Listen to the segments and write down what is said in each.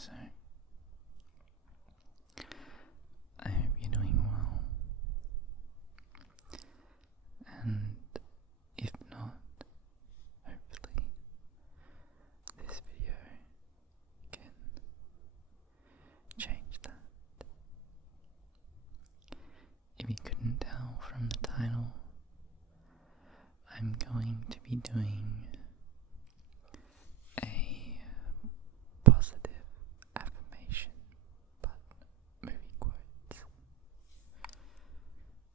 so. I hope you're doing well. And if not, hopefully this video can change that. If you couldn't tell from the title, I'm going to be doing a positive affirmation, but movie quotes.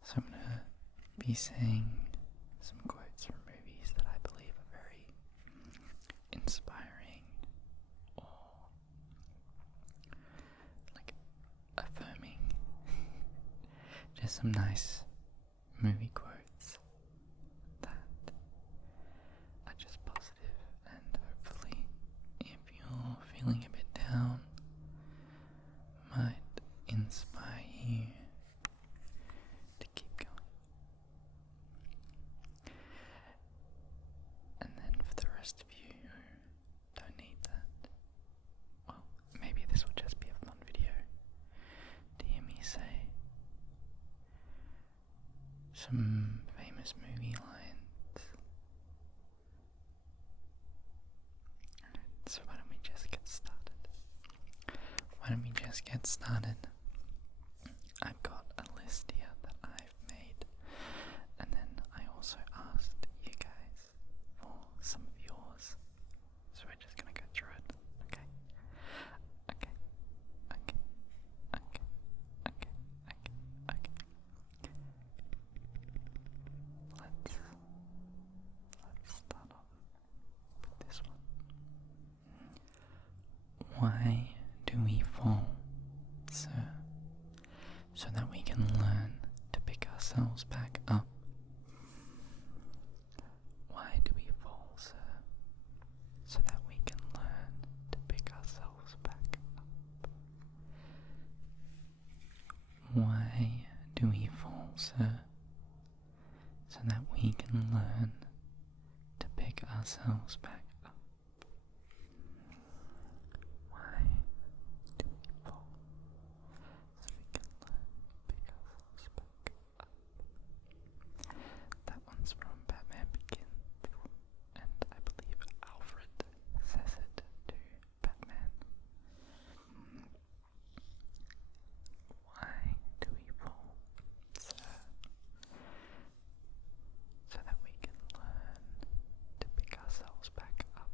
So I'm going to be saying some quotes from movies that I believe are very inspiring or like affirming. Just some nice movie quotes that are just positive, and hopefully if you're feeling a bit down, might inspire you to keep going. And then for the rest of you who don't need that, well, maybe this will just be a fun video to hear me say some famous movie lines. So why don't we just get started? I've got a list here that I've made, and then I also asked you guys for some of yours, so we're just gonna go through it. Okay. Let's start off with this one. Why do we fall, sir? So that we can learn to pick ourselves back up. Why do we fall, sir? So that we can learn to pick ourselves back up. Why do we fall, sir? So that we can learn to pick ourselves back up. Why do we fall? So we can learn to pick ourselves back up. That one's from Batman Begins, and I believe Alfred says it to Batman. Why do we fall, sir? So that we can learn to pick ourselves back up.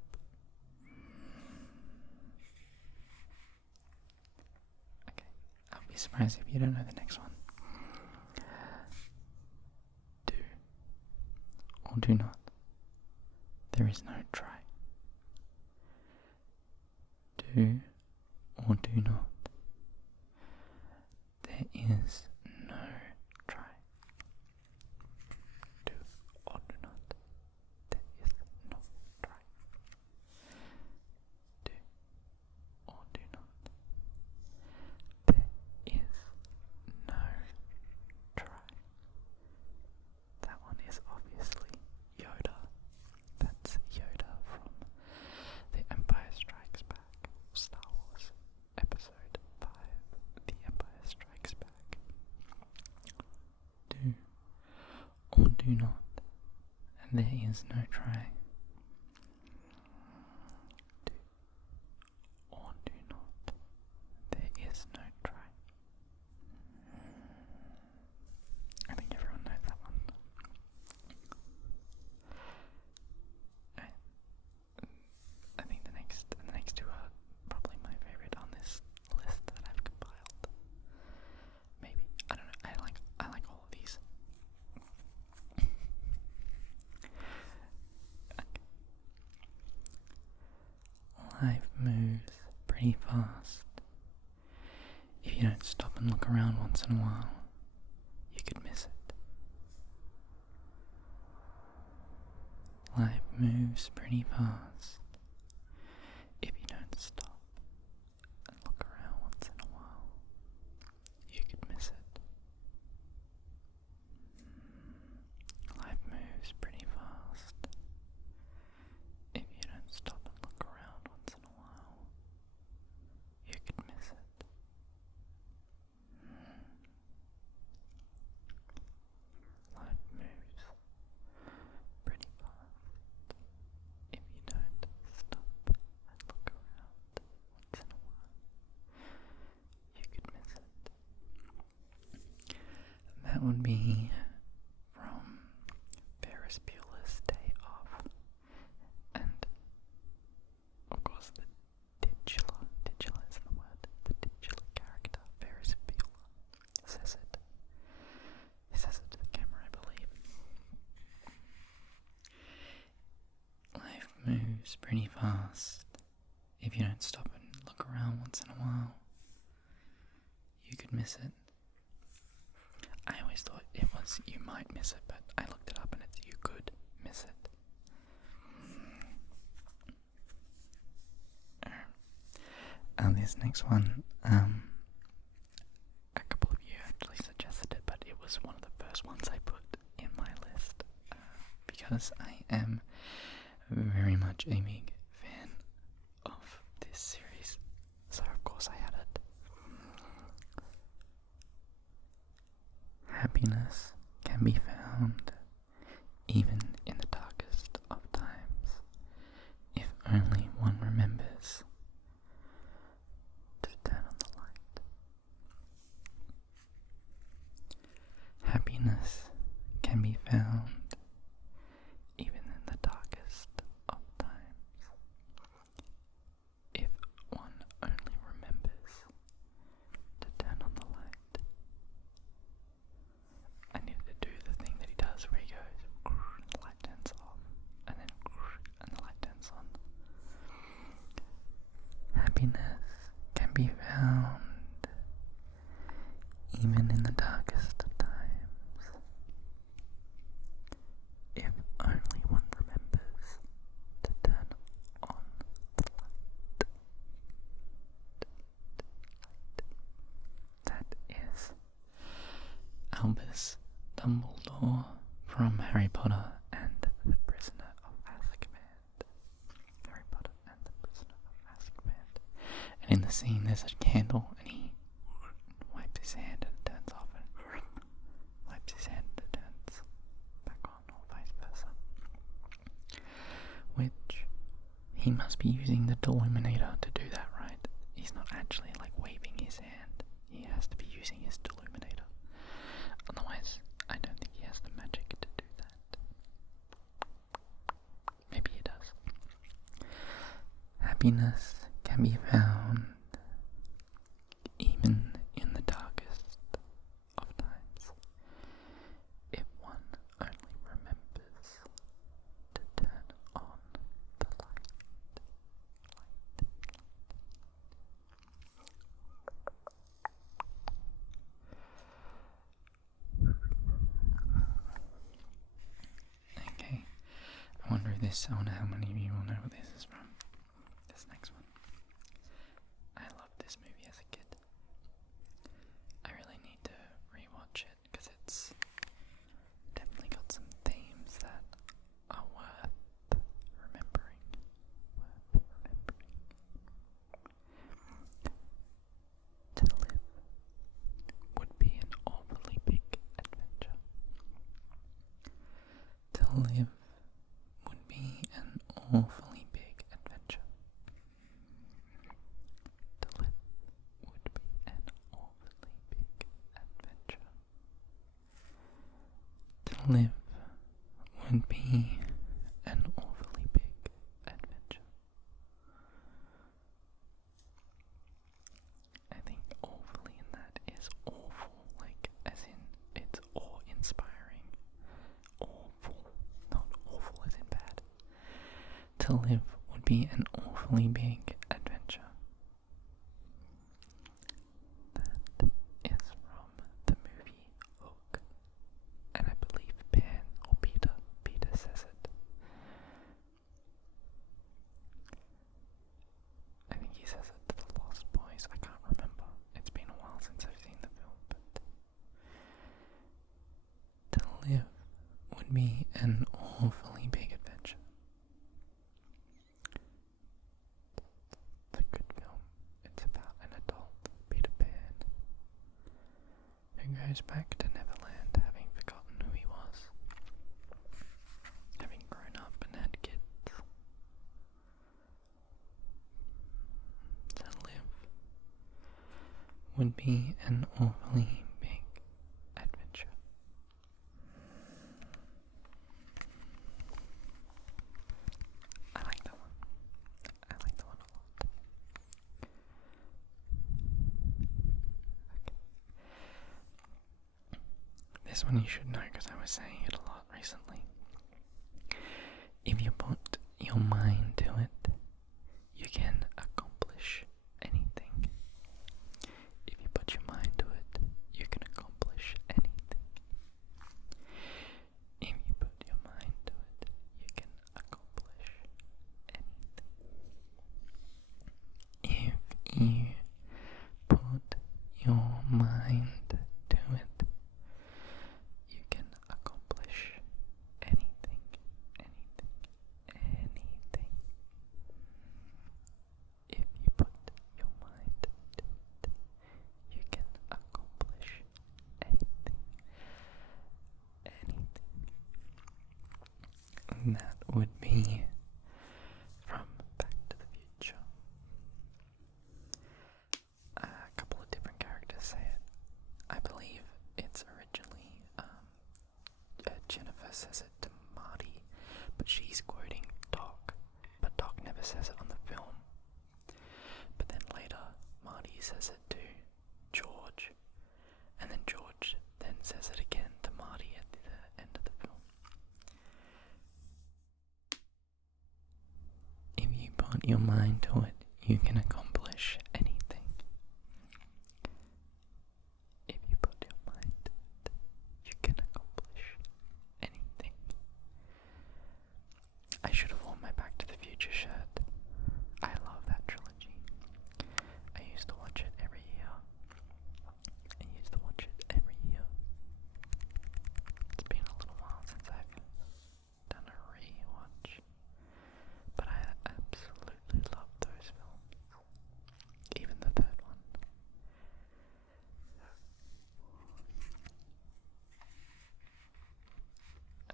Okay, I'll be surprised if you don't know the next one. Do or do not. There is no try. Do or do not. There is no try. Do or do not. There is no try. Do or do not. There is no try. That one is obviously Yoda. That's Yoda from The Empire Strikes Back, Star Wars Episode 5, The Empire Strikes Back. Do or do not, and there is no try. Do or do not, there is no try. I think everyone knows that one. I think the next two are probably my favorite on this list that I've compiled. Maybe, I don't know. I like all of these. Okay. Life moves pretty fast. If you don't stop and look around once in a while, you could miss it. Life moves pretty fast. If you don't stop and look around once in a while, you could miss it. Life moves pretty fast. If you don't stop and look around once in a while, that would be from Ferris Bueller's Day Off. And, of course, the titular isn't the word, the titular character, Ferris Bueller, says it. He says it to the camera, I believe. Life moves pretty fast. If you don't stop and look around once in a while, you could miss it. I always thought it was you might miss it, but I looked it up and it's you could miss it. This next one, a couple of you actually suggested it, but it was one of the first ones I put in my list, because I am very much a big fan of this series, so of course I had it. Happiness can be found even in the darkest of times, if only one remembers to turn on the light. Happiness can be found even in the darkest of times, if one only remembers to turn on the light. I needed to do the thing that he does where he goes, and the light turns off, and then and the light turns on. Happiness can be found even in the darkest of times, if only one remembers to turn on the light. That is Albus Dumbledore from Harry Potter and the Prisoner of Azkaban. Harry Potter and the Prisoner of Azkaban. And in the scene there's a candle and he wipes his hand and it turns off, and wipes his hand and it turns back on, or vice versa. Which, he must be using the Deluminator to do that, right? He's not actually like waving his hand. He has to be using his Deluminator. Otherwise, I don't think he has the magic to do that. Maybe he does. Happiness can be found even in the darkest of times, if one only remembers to turn on the light. Okay, I wonder how many of you will know what this is from. This next one. I loved this movie as a kid. I really need to rewatch it because it's definitely got some themes that are worth remembering. To live would be an awfully big adventure. To live would be an awfully big adventure. To live would be an awfully big adventure. To live would be an awfully big adventure. I think awfully in that is awful, like as in it's awe-inspiring. Awful, not awful as in bad. To live would be an awfully big adventure. That is from the movie Hook, and I believe Pan or Peter says it. I think he says it to the Lost Boys. I can't remember. It's been a while since I've seen the film, but to live would be an awfully big adventure. It's a good film. It's about an adult Peter Pan who goes back to Neverland having forgotten who he was, having grown up and had kids. To live would be an awfully big adventure. this one you should know because I was saying it a lot recently. If you put your mind to it, you can accomplish anything. If you put your mind to it, you can accomplish anything. If you put your mind to it, you can accomplish anything. If you put your mind to it, you can accomplish anything, anything, anything. If you put your mind to it, you can accomplish anything, anything. And that would be from Back to the Future. A couple of different characters say it. I believe it's originally Jennifer says it to Marty, but she's quoting Doc, but Doc never says it on the film. But then later, Marty says it to George, and then George then says it again to Marty at the end of the film. If you put your mind to it, you can accomplish anything. If you put your mind to it, you can accomplish anything. I should have worn my Back to the Future shirt. I love that trilogy. I used to watch it every year. It's been a little while since I've done a rewatch, but I absolutely love those films. Even the third one.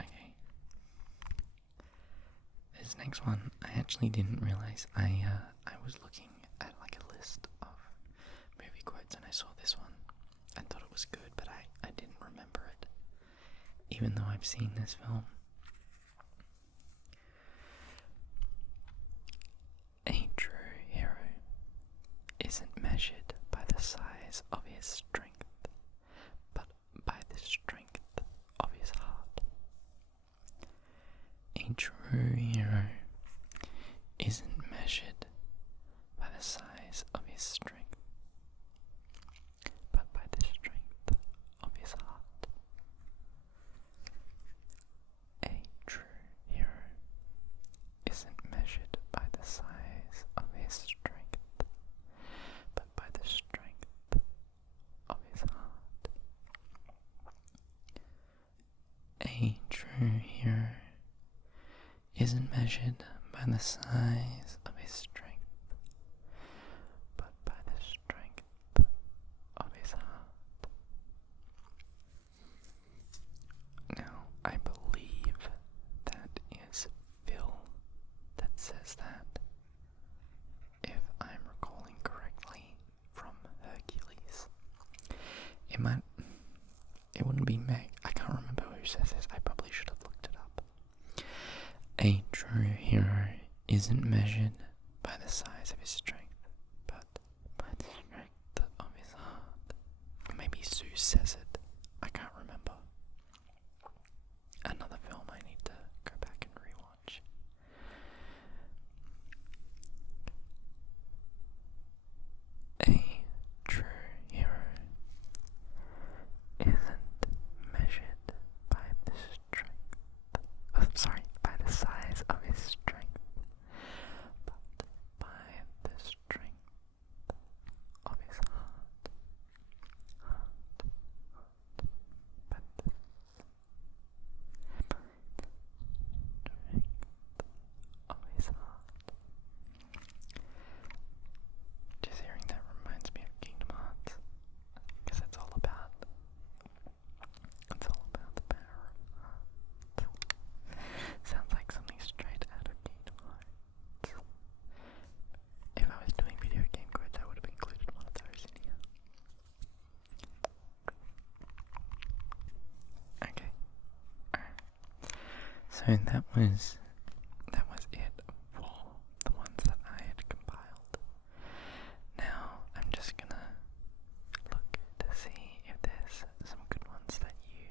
Okay. This next one, I actually didn't realize. I was looking at like a list of movie quotes and I saw this one. I thought it was good, but I didn't remember it, even though I've seen this film. A true hero isn't measured by the size of his strength, but by the strength of his heart. A true hero isn't measured by the size of his strength, but by the strength of his heart. A true hero isn't measured by the size of his strength, but by the strength of his heart. A true hero isn't measured by the size of his strength, but by the strength of his heart. Now, I believe that is Phil that says that, if I'm recalling correctly from Hercules. It wouldn't be Meg. I can't remember who says this. I probably should have looked it up. A true hero isn't measured by the size of his strength, but by the strength of his heart. Maybe Sue says it. I can't remember. Another film I need to go back and rewatch. A true hero isn't measured by the by the size of his strength, but by the strength of his heart. But the strength of his heart. Just hearing that reminds me of Kingdom Hearts, because it's all about the power of heart. Sounds like something straight out of Kingdom Hearts. If I was doing video game quotes, I would have included one of those in here. Okay. So that was it for the ones that I had compiled. Now I'm just gonna look to see if there's some good ones that you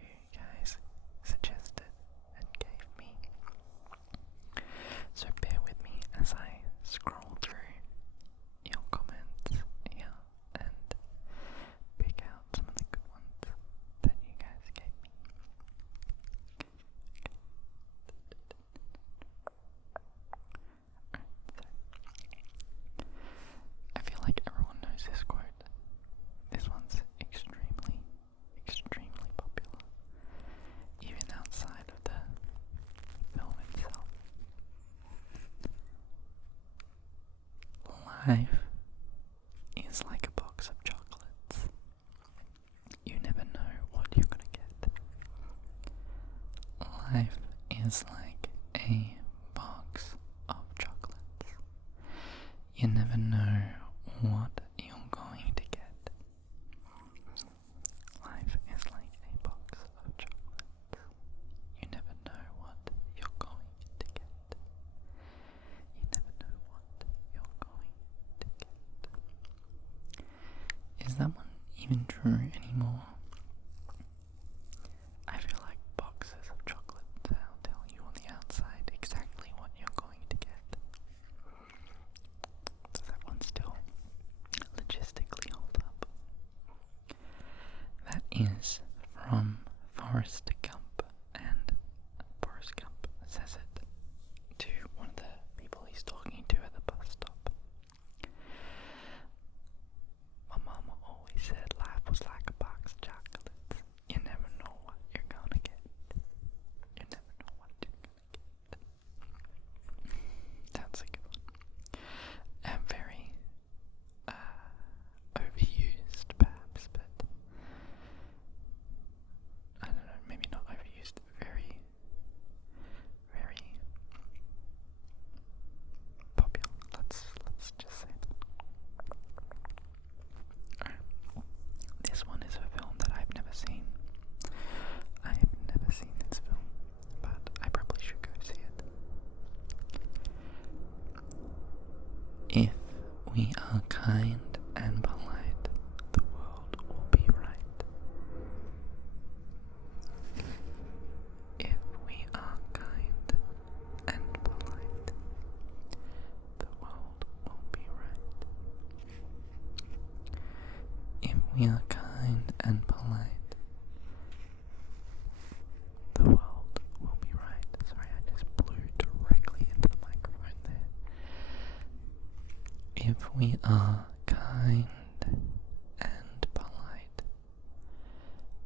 Life is like a box of chocolates. You never know what you're gonna get. Life is like a box of chocolates. You never know what you're going to get. Life is like a box of chocolates. You never know what you're going to get. You never know what you're going to get. Is that one even true anymore? I feel like boxes of chocolates will tell you on the outside exactly what you're going to get. Does that one still logistically hold up? That is from Forrest Gump, and Forrest Gump says it to one of the people he's talking to at the bus stop. My mama always said life was like a box of chocolates. You never know what you're gonna get. You never know what you're gonna get. That's a good one. And very overused perhaps, but I don't know, maybe not overused, very, very popular. Let's just say that. Alright. This one is a film that I've never seen. I have never seen this film, but I probably should go see it. If we are kind and polite, the world will be right. If we are kind and polite, the world will be right. If we are kind and polite, the world will be right. Sorry, I just blew directly into the microphone there. If we are kind and polite,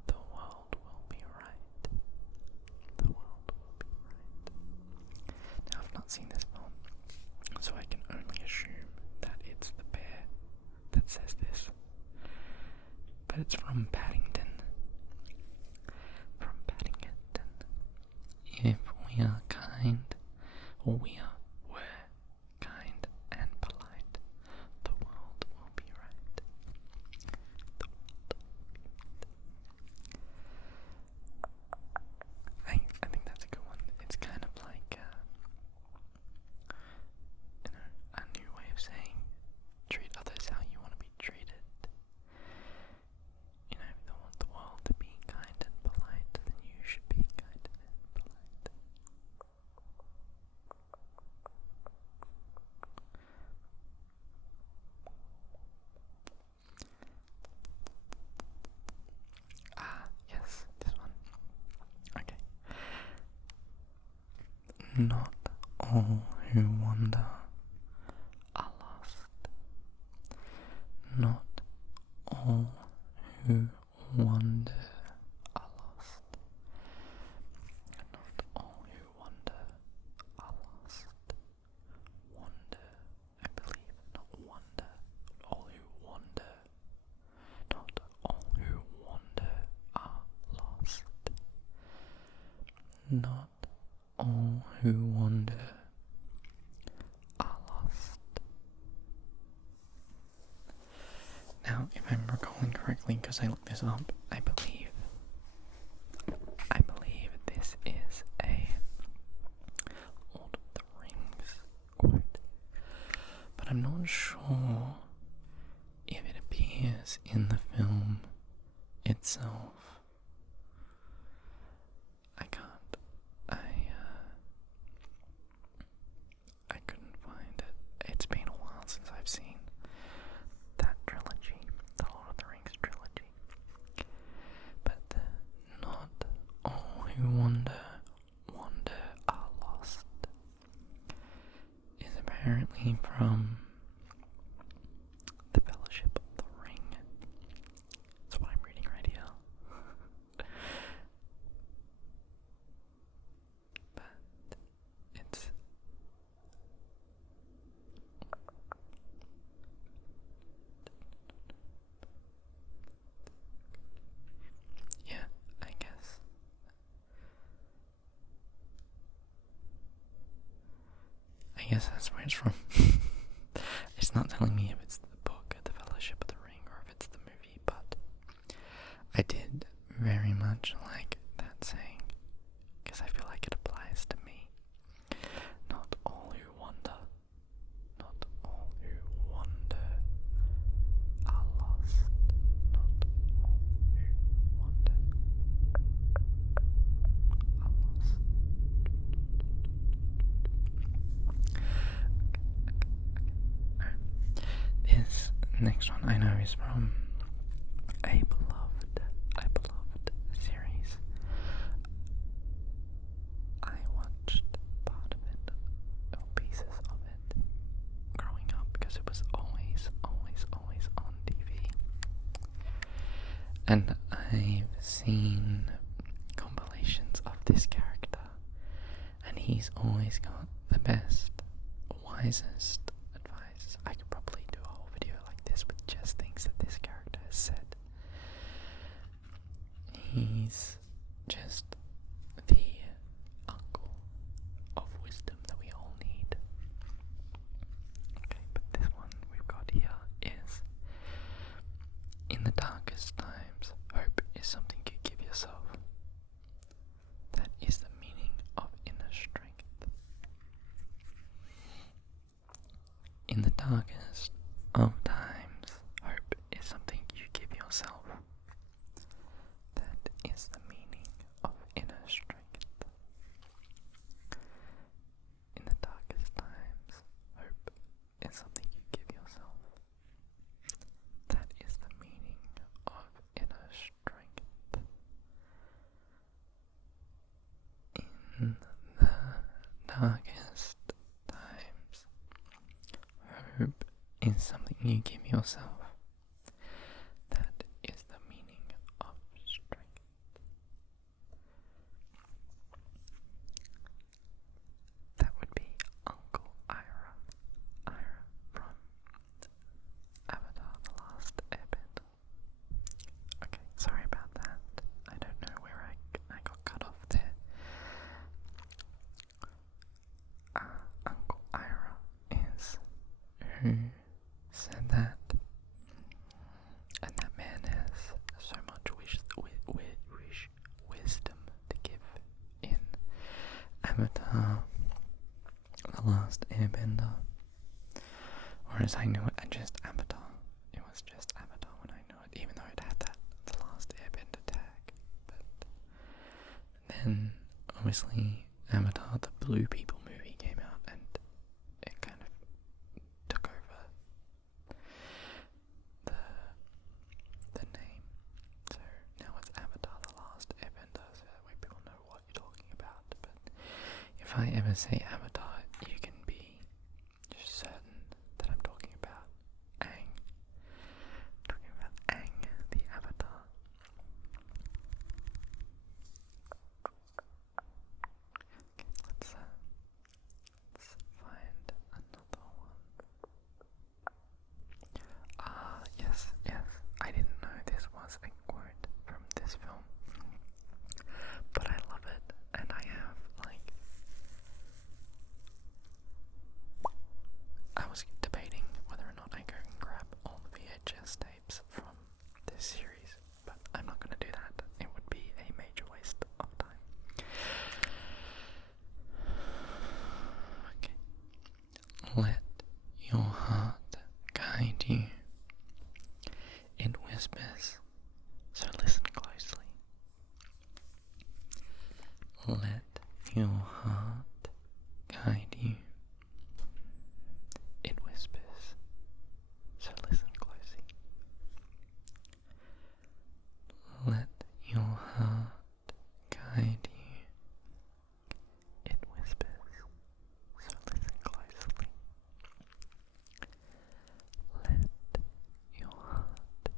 the world will be right. The world will be right. Now, I've not seen this film, so I can only assume that it's the bear that says this. But it's from Paddington. From Paddington. If we are kind, or were kind and polite, the world will be right. The world will be right. I think that's a good one. It's kind of like a new way of saying treat others how you want to be treated. You know, if you want the world to be kind and polite, then you should be kind and polite. Yes, this one. Okay. Not all who wander are lost. Not all who wander are lost. Not all who wander are lost. Wander, I believe, not wonder. All who wander. Not all who wander are lost. Not all who wander are lost. Now, if I'm recalling correctly, because I looked this up, I believe this is a Lord of the Rings quote, but I'm not sure if it appears in the film itself. I couldn't find it. It's been a while since I've seen that trilogy, the Lord of the Rings trilogy. But not all who wander are lost is apparently from the Fellowship of the Ring. That's what I'm reading right here. But it's guess that's where it's from. It's not telling me if it's the book, The Fellowship of the Ring, or if it's the movie, but I did very much like that saying, because I feel like it applies to me. Not all who wander, not all who wander are lost. Not all who wander are lost. This next one I know is from a beloved series. I watched part of it, or pieces of it, growing up because it was always on TV. And I've seen compilations of this character, and he's always got the best, wisest advice. I could probably do a whole video like this with just things that this character has said. He's just the uncle of wisdom that we all need. Okay, but this one we've got here is, in the darkest times, hope is something you give yourself. That is the meaning of inner strength. In the darkest of times, hope is something you give yourself. That is the meaning of inner strength. In the darkest times, hope is something you give yourself. That is the meaning of inner strength. In the darkest times, hope is something you give yourself. That is the meaning of strength. That would be Uncle Iroh. From Avatar: The Last Airbender. Okay, sorry about that. I don't know where I got cut off there. Uncle Iroh is who said that, and that man has so much wisdom to give in Avatar: The Last Airbender, or as I knew it, just Avatar. It was just Avatar when I knew it, even though it had that The Last Airbender tag. But then, obviously, Avatar: The Blue People movie came out, and it kind of took over the name. So now it's Avatar: The Last Airbender, so that way people know what you're talking about. But if I ever say Avatar, you can be certain that I'm talking about Aang. Talking about Aang, the Avatar. Okay, let's find another one. Yes. I didn't know this was a quote from this film, but I love it, and I have, I was debating whether or not I go and grab all the VHS tapes from this series, but I'm not going to do that. It would be a major waste of time. Okay. Let your heart guide you. It whispers, so listen closely. Let your heart guide you. It whispers, so listen closely. Let your heart guide you. It whispers, so listen closely. Let your heart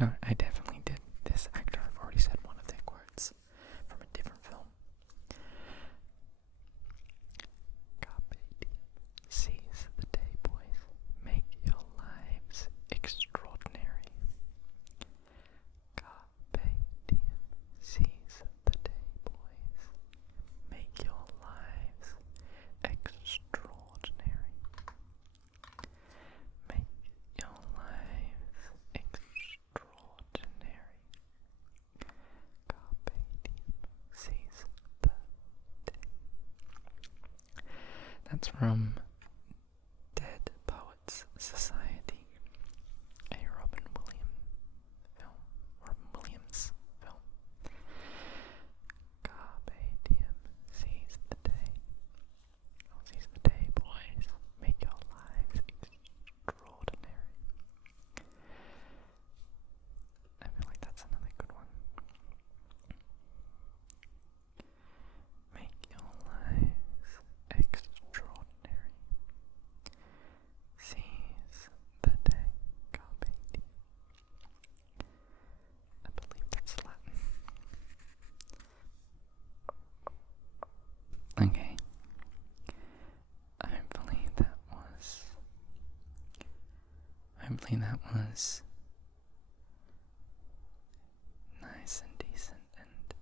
No, I definitely did. This actor, I've already said one of their quotes from a different film. Carpe diem. Seize the day, boys. Make your lives extraordinary. Carpe diem. Seize the day, boys. Make your lives extraordinary. Make your lives extraordinary. Carpe diem. Seize the day. That's from Dead Poets Society, a Robin Williams film. Carpe diem. Seize the day. Oh, seize the day, boys. Make your lives extraordinary. I feel like that's another good one. Make your lives extraordinary. Seize the day. Carpe diem. I believe that's Latin. Okay. Hopefully that was nice and decent and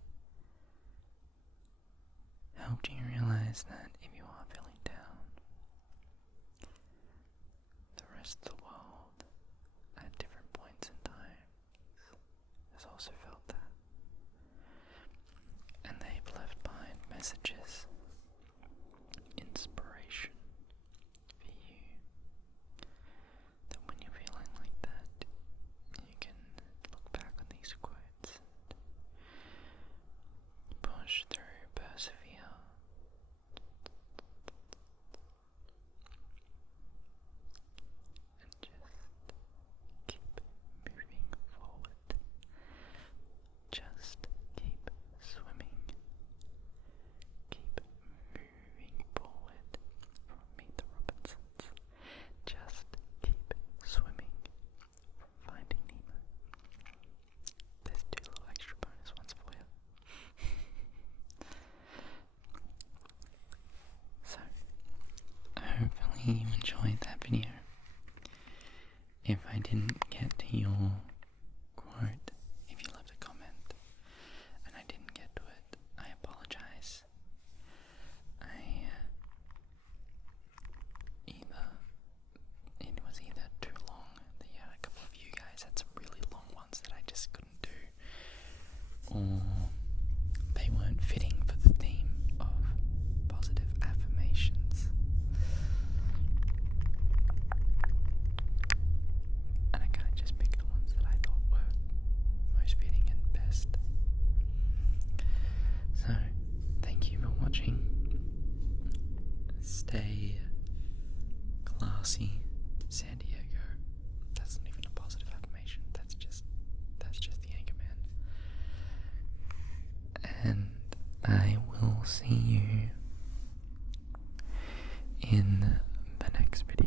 helped you realize that if you are feeling down, the rest of the world at different points in time has also felt that. And they've left behind messages, inspiration for you, that when you're feeling like that, you can look back on these quotes and push through, persevere, and just keep moving forward. Just keep swimming. Keep moving forward from Meet the Robinsons. Just keep swimming from Finding Nemo. There's 2 little extra bonus ones for you. So, hopefully you enjoyed that video. If I didn't get to your quote, if you left a comment and I didn't get to it, I apologize. It was either too long, a couple of you guys had some really long ones that I just couldn't do, or they weren't fitting for the theme of positive affirmations. And I kind of just picked the ones that I thought were most fitting and best. So, thank you for watching. Stay classy, San Diego. That's not even a positive affirmation. That's just the Anchorman. And I will see you in the next video.